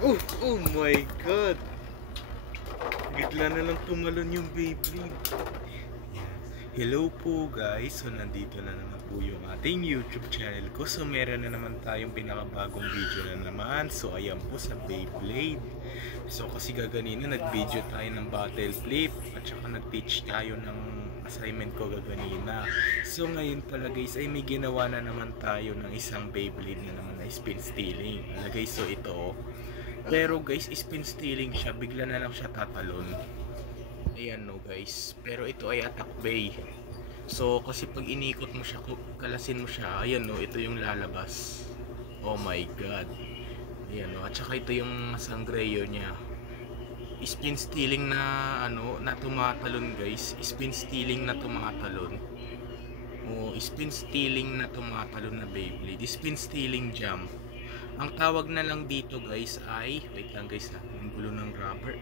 Oh my God! Bigla na lang tumalon yung Beyblade. Hello po guys, so nandito na naman po yung ating YouTube channel ko. So meron na naman tayong pinakabagong video na naman. So ayan po sa Beyblade. So kasi gaganina nag-video tayo ng battle flip at saka nag-teach tayo ng assignment ko gaganina. So ngayon pala guys ay may ginawa na naman tayo ng isang Beyblade na naman na spin stealing. Guys, so ito pero guys, spin stealing siya, bigla na lang siya tatalon. Ayan no guys, pero ito ay attack bay. So kasi pag inikot mo siya, kalasin mo siya, ayan no, ito yung lalabas. Oh my God. Ayan no, at saka ito yung sangreyo niya. Spin stealing na ano, na tumatalon guys. Spin stealing na tumatalon. Oh, spin stealing na tumatalon na Beyblade. Spin stealing jump. Ang tawag na lang dito guys ay, wait lang guys ha, ang gulo ng rubber.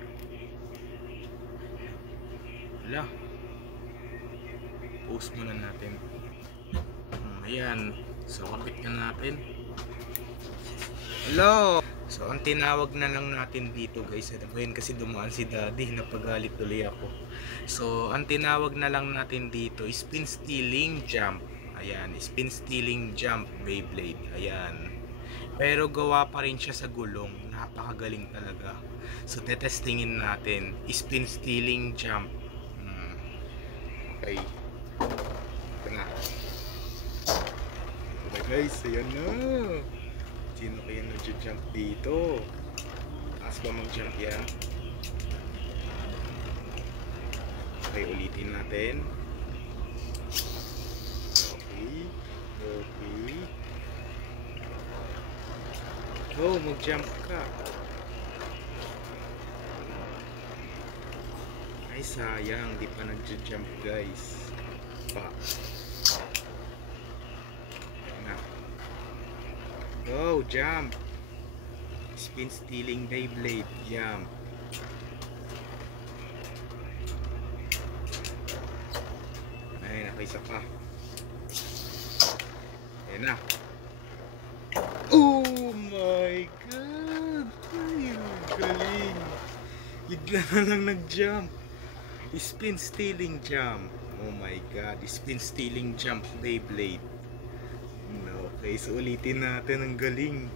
Wala. Post muna natin. Ayan. So kapit na natin. Hello. So ang tinawag na lang natin dito guys, ngayon kasi dumaan si daddy, napagalit tuloy ako. So ang tinawag na lang natin dito is spin stealing jump. Ayan, spin stealing jump Beyblade. Ayan. Pero gawa pa rin siya sa gulong. Napakagaling talaga. So tetestingin natin. Spin stealing jump. Okay. Ito na. Okay guys, ayan na. Sino kaya nag-jump dito? Taas ba mag-jump yan? Okay, ulitin natin. Okay. Okay. Oh, mag-jump ka. Ay, sayang. Di pa nag-jump, guys. Pa. Na. Go, jump. Spin stealing Beyblade. Jump. Ay, nakaisa pa. Ayan na. Oh my God! Ay, galing! Bigla na lang nag-jump. Spin stealing jump. Oh my God! Spin stealing jump Beyblade. Okay, so ulitin natin. Ang galing.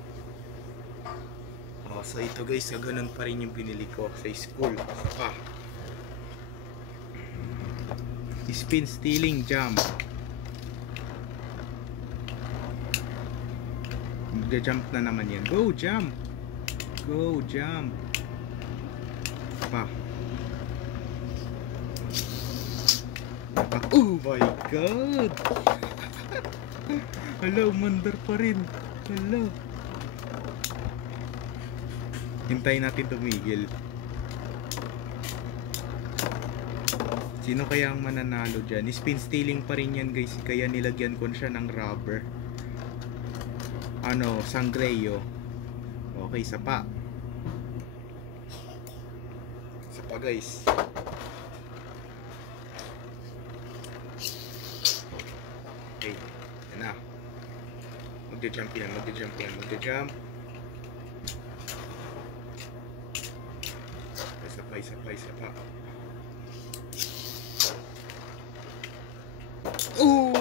Oh, so ito guys, so ganun pa rin yung binili ko sa school. Spin stealing jump. Mag-jump na naman yan. Go, jump! Go, jump! Pa. Oh my God! Hello, mandar pa rin. Hello. Hintayin natin tumigil. Sino kaya ang mananalo dyan? Spin stealing pa rin yan guys. Kaya nilagyan ko siya ng rubber. Ano, sangreyo. Okay, isa pa. Isa pa guys. Okay, yan na. Magja-jump yan, magja-jump yan, magja-jump. Isa pa, isa pa, isa pa. Oh!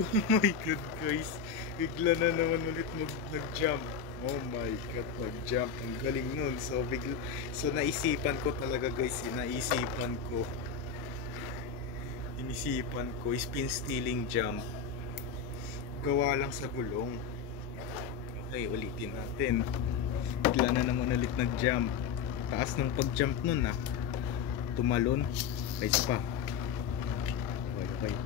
Oh my God guys, bigla na naman ulit nag-jump. Oh my God, nag-jump. Ang galing nun. So bigla, so naisipan ko talaga guys, inisipan ko spin stealing jump. Gawa lang sa gulong. Okay, ulitin natin. Bigla na naman ulit nag-jump. Taas ng pag-jump nun ah. Tumalon. Ay, isa pa. Okay.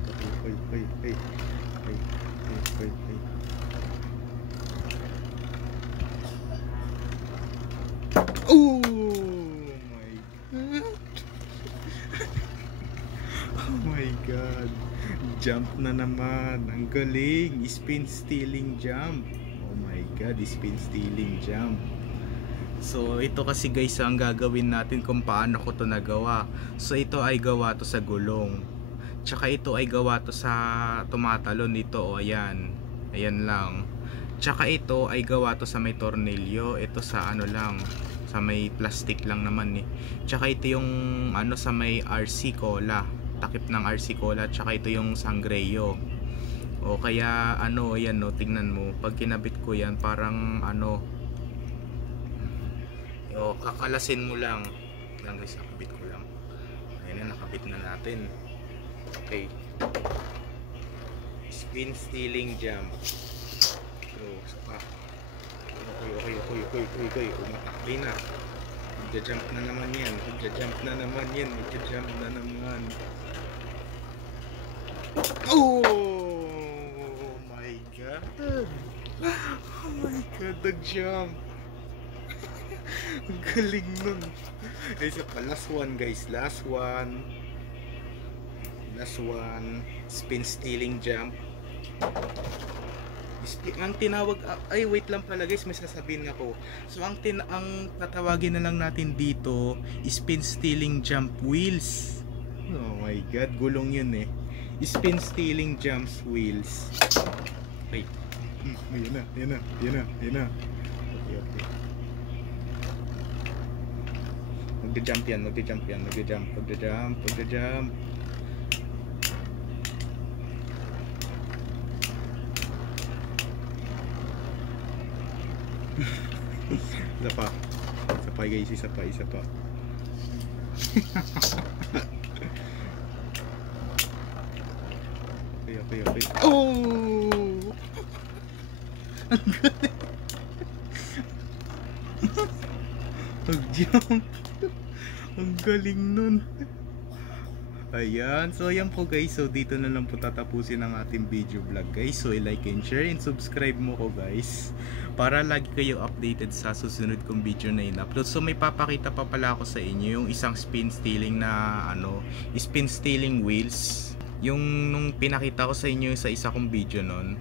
Oh my God! Oh my God! Jump na naman. Ang galing. Spin stealing jump. Oh my God, spin stealing jump. So ito kasi guys ang gagawin natin kung paano ko to nagawa. So ito ay gawa to sa gulong. Tsaka ito ay gawa to sa tumatalon dito. O ayan. Ayan lang. Tsaka ito ay gawa to sa may tornilyo, ito sa ano lang, sa may plastic lang naman eh. Tsaka ito yung ano sa may RC Cola, takip ng RC Cola, tsaka ito yung Sangreo. O kaya ano, yan no, tingnan mo, pag kinabit ko yan parang ano, o kakalasin mo lang. Yan guys, nakabit ko lang. Ayan na, nakabit na natin. Okay. Spin stealing jump. So, saka. Okay. Umatakli na. Magja-jump na naman yan. Magja-jump na naman. Oh my god. Oh my god, nag-jump. Ang galing nun. Guys, last one guys. Last one. Spin stealing jump. Ang tinawag, ay wait lang pala guys, may sasabihin ako. So ang tatawagin na lang natin dito, spin stealing jump wheels. Oh my god, gulong yun eh. Spin stealing jumps wheels. Okay. Yan na. Okay. Magja-jump. Isa pa guys, isa pa. Okay. Oh! Ang galing. Mag-jump. Ang galing nun. Ayan, so ayan po guys, so dito na lang po tatapusin ang ating video vlog guys. So i-like and share and subscribe mo ko guys, para lagi kayo updated sa susunod kong video na in-upload. So may papakita pa pala ako sa inyo yung isang spin stealing wheels. Yung nung pinakita ko sa inyo sa isa kong video nun,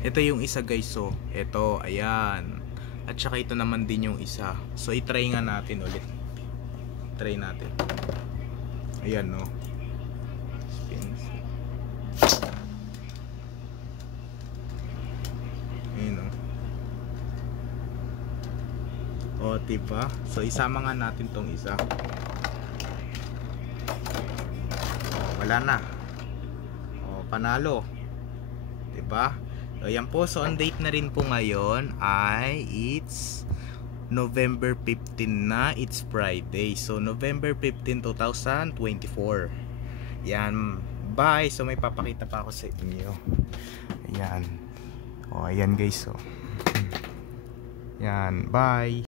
ito yung isa guys. So ito, ayan. At saka ito naman din yung isa. So i-try nga natin ulit. Try natin. Ayan no. Ayan no. O diba? So isama nga natin tong isa. O, wala na. O panalo. Diba? So ayan po. So ang date na rin po ngayon ay it's November 15 na. It's Friday. So November 15, 2024. Yan. Bye. So may papakita pa ako sa inyo. Ayan. O ayan guys. So yan. Bye.